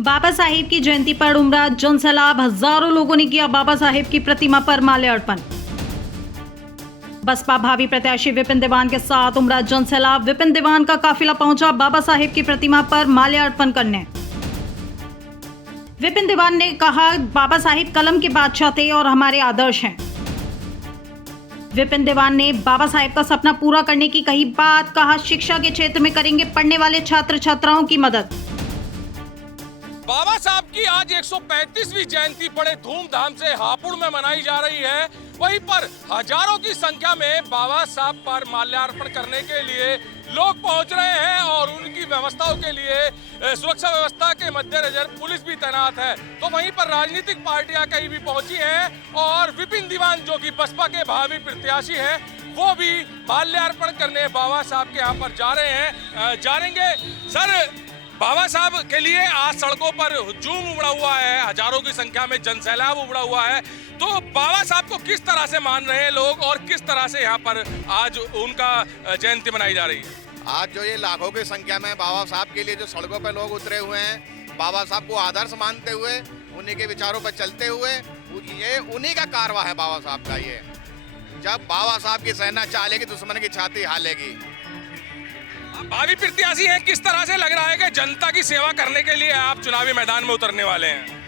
बाबा साहेब की जयंती पर उमड़ा जनसैलाब, हजारों लोगों ने किया बाबा साहेब की प्रतिमा पर माल्यार्पण। बसपा भावी प्रत्याशी विपिन दीवान के साथ उमड़ा जनसैलाब, विपिन दीवान का काफिला पहुंचा बाबा साहेब की प्रतिमा पर माल्यार्पण करने। विपिन दीवान ने कहा, बाबा साहेब कलम के बादशाह थे और हमारे आदर्श हैं। विपिन दीवान ने बाबा साहेब का सपना पूरा करने की कही बात, कहा शिक्षा के क्षेत्र में करेंगे पढ़ने वाले छात्र छात्राओं की मदद। बाबा साहब की आज 135वीं जयंती बड़े धूमधाम से हापुड़ में मनाई जा रही है। वहीं पर हजारों की संख्या में बाबा साहब पर माल्यार्पण करने के लिए लोग पहुंच रहे हैं और उनकी व्यवस्थाओं के लिए सुरक्षा व्यवस्था के मद्देनजर पुलिस भी तैनात है। तो वहीं पर राजनीतिक पार्टियां कहीं भी पहुंची हैं और विपिन दीवान जो कि बसपा के भावी प्रत्याशी हैं वो भी माल्यार्पण करने बाबा साहब के यहाँ पर जा रहे हैं। जानेंगे सर, बाबा साहब के लिए आज सड़कों पर हुजूम उमड़ा हुआ है, हजारों की संख्या में जनसैलाब उमड़ा हुआ है। तो बाबा साहब को किस तरह से मान रहे हैं लोग और किस तरह से यहाँ पर आज उनका जयंती मनाई जा रही है? आज जो ये लाखों की संख्या में बाबा साहब के लिए जो सड़कों पर लोग उतरे हुए हैं, बाबा साहब को आदर्श मानते हुए, उन्हीं के विचारों पर चलते हुए, ये उन्हीं का कारवा है बाबा साहब का। ये जब बाबा साहब की सेना चालेगी दुश्मन की छाती हालेगी। भावी प्रत्याशी हैं, किस तरह से लग रहा है कि जनता की सेवा करने के लिए आप चुनावी मैदान में उतरने वाले हैं?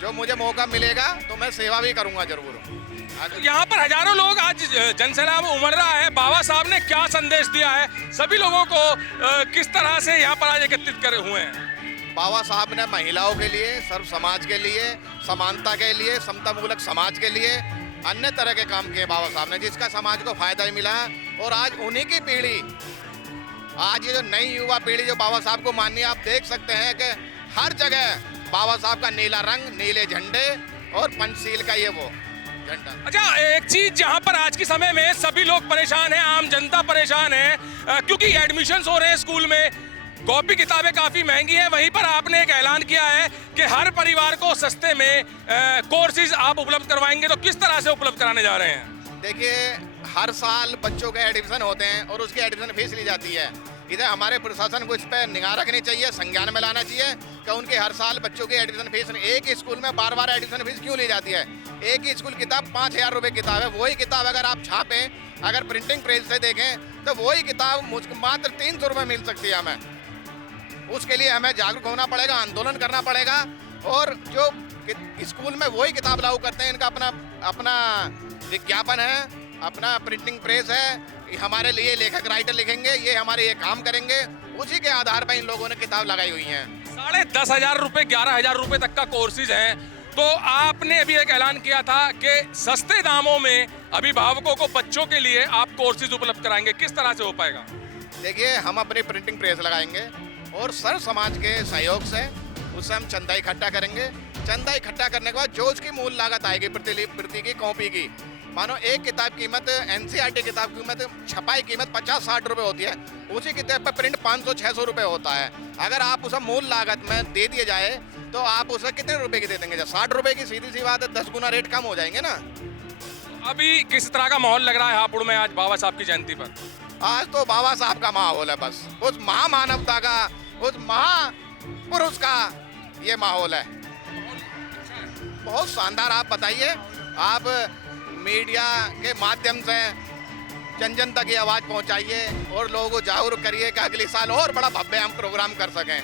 जो मुझे मौका मिलेगा तो मैं सेवा भी करूंगा जरूर। यहाँ पर हजारों लोग आज जनसैलाब उमड़ रहा है, बाबा साहब ने क्या संदेश दिया है सभी लोगों को, किस तरह से यहाँ पर आज एकत्रित करे हुए हैं? बाबा साहब ने महिलाओं के लिए, सर्व समाज के लिए, समानता के लिए, समतामूलक समाज के लिए अन्य तरह के काम किए बाबा साहब ने, जिसका समाज को फायदा ही मिला। और आज उन्हीं की पीढ़ी, आज ये जो नई युवा पीढ़ी जो बाबा साहब को माननी है, आप देख सकते हैं कि हर जगह बाबा साहब का नीला रंग, नीले झंडे और पंचशील का ये वो झंडा। अच्छा, एक चीज जहां पर आज के समय में सभी लोग परेशान हैं, आम जनता परेशान है, क्योंकि एडमिशन्स हो रहे हैं स्कूल में, कॉपी किताबें काफी महंगी हैं। वहीं पर आपने एक ऐलान किया है कि हर परिवार को सस्ते में कोर्सेज आप उपलब्ध करवाएंगे, तो किस तरह से उपलब्ध कराने जा रहे हैं? देखिए, हर साल बच्चों के एडमिशन होते हैं और उसकी एडमिशन फीस ली जाती है। इधर हमारे प्रशासन को इस पर निगाह रखनी चाहिए, संज्ञान में लाना चाहिए कि उनके हर साल बच्चों की एडमिशन फीस, एक ही स्कूल में बार बार एडमिशन फीस क्यों ली जाती है? एक ही स्कूल किताब 5,000 रुपये किताब है। वही किताब अगर आप छापें, अगर प्रिंटिंग प्रेस से देखें तो वही किताब मात्र 300 रुपये मिल सकती है हमें। उसके लिए हमें जागरूक होना पड़ेगा, आंदोलन करना पड़ेगा। और जो स्कूल में वही किताब लागू करते हैं, इनका अपना विज्ञापन है, अपना प्रिंटिंग प्रेस है, हमारे लिए लेखक राइटर लिखेंगे, ये हमारे ये काम करेंगे, उसी के आधार पर इन लोगों ने किताब लगाई हुई है। 10,500 रुपये, 11,000 रुपये तक का कोर्सेज है। तो आपने अभी एक ऐलान किया था कि सस्ते दामों में अभिभावकों को, बच्चों के लिए आप कोर्सेज उपलब्ध कराएंगे, किस तरह से हो पाएगा? देखिए, हम अपनी प्रिंटिंग प्रेस लगाएंगे और सर्व समाज के सहयोग से उससे हम चंदा इकट्ठा करेंगे। चंदा इकट्ठा करने के बाद जो उसकी मूल लागत आएगी प्रति की कॉपी की, मानो एक किताब कीमत, एनसीईआरटी किताब कीमत, छपाई कीमत 50-60 रुपये होती है, उसी किताब पर प्रिंट 500-600 रुपये होता है। अगर आप उसे मूल लागत में दे दिए जाए तो आप उसे कितने रुपए की दे देंगे? 60 रुपये की, सीधी सी बात है, 10 गुना रेट कम हो जाएंगे ना। अभी किस तरह का माहौल लग रहा है हापुड़ में आज बाबा साहब की जयंती पर? आज तो बाबा साहब का माहौल है, बस उस महामानवता का, उस महापुरुष का ये माहौल है। बहुत शानदार। आप बताइए, आप मीडिया के माध्यम से जन जन तक ये आवाज़ पहुंचाइए और लोगों को जागरूक करिए कि अगले साल और बड़ा भव्य हम प्रोग्राम कर सकें।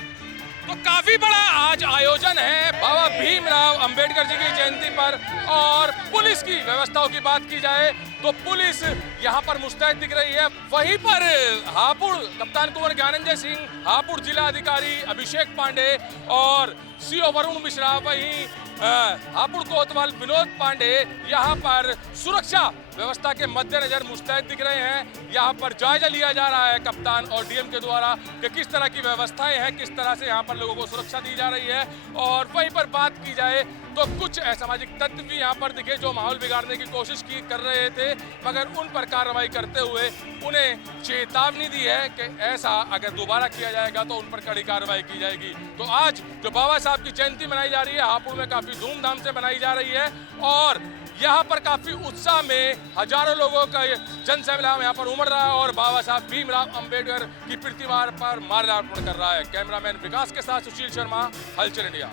तो काफी बड़ा आज आयोजन है बाबा भीमराव अंबेडकर जी की जयंती पर। और पुलिस की व्यवस्थाओं की बात की जाए तो पुलिस यहाँ पर मुस्तैद दिख रही है। वहीं पर हापुड़ कप्तान कुंवर ज्ञानंजय सिंह, हापुड़ जिला अधिकारी अभिषेक पांडे और सीओ वरुण मिश्रा, वहीं हापुड़ कोतवाल विनोद पांडे यहाँ पर सुरक्षा व्यवस्था के मद्देनजर मुस्तैद दिख रहे हैं। यहाँ पर जायजा लिया जा रहा है कप्तान और डीएम के द्वारा कि किस तरह की व्यवस्थाएं हैं, किस तरह से यहाँ पर लोगों को सुरक्षा दी जा रही है। और वहीं पर बात की जाए तो कुछ असामाजिक तत्व भी यहाँ पर दिखे जो माहौल बिगाड़ने की कोशिश कर रहे थे, मगर उन पर कार्रवाई करते हुए उन्हें चेतावनी दी है कि ऐसा अगर दोबारा किया जाएगा तो उन पर कड़ी कार्रवाई की जाएगी। तो आज जो बाबा साहब की जयंती मनाई जा रही है हापुड़ में काफी धूमधाम से मनाई जा रही है और यहाँ पर काफी उत्साह में हजारों लोगों का जन सैलाब यहाँ पर उमड़ रहा है और बाबा साहब भीमराव अंबेडकर की प्रतिमा पर माल्यार्पण कर रहा है। कैमरामैन विकास के साथ सुशील शर्मा, हलचल इंडिया।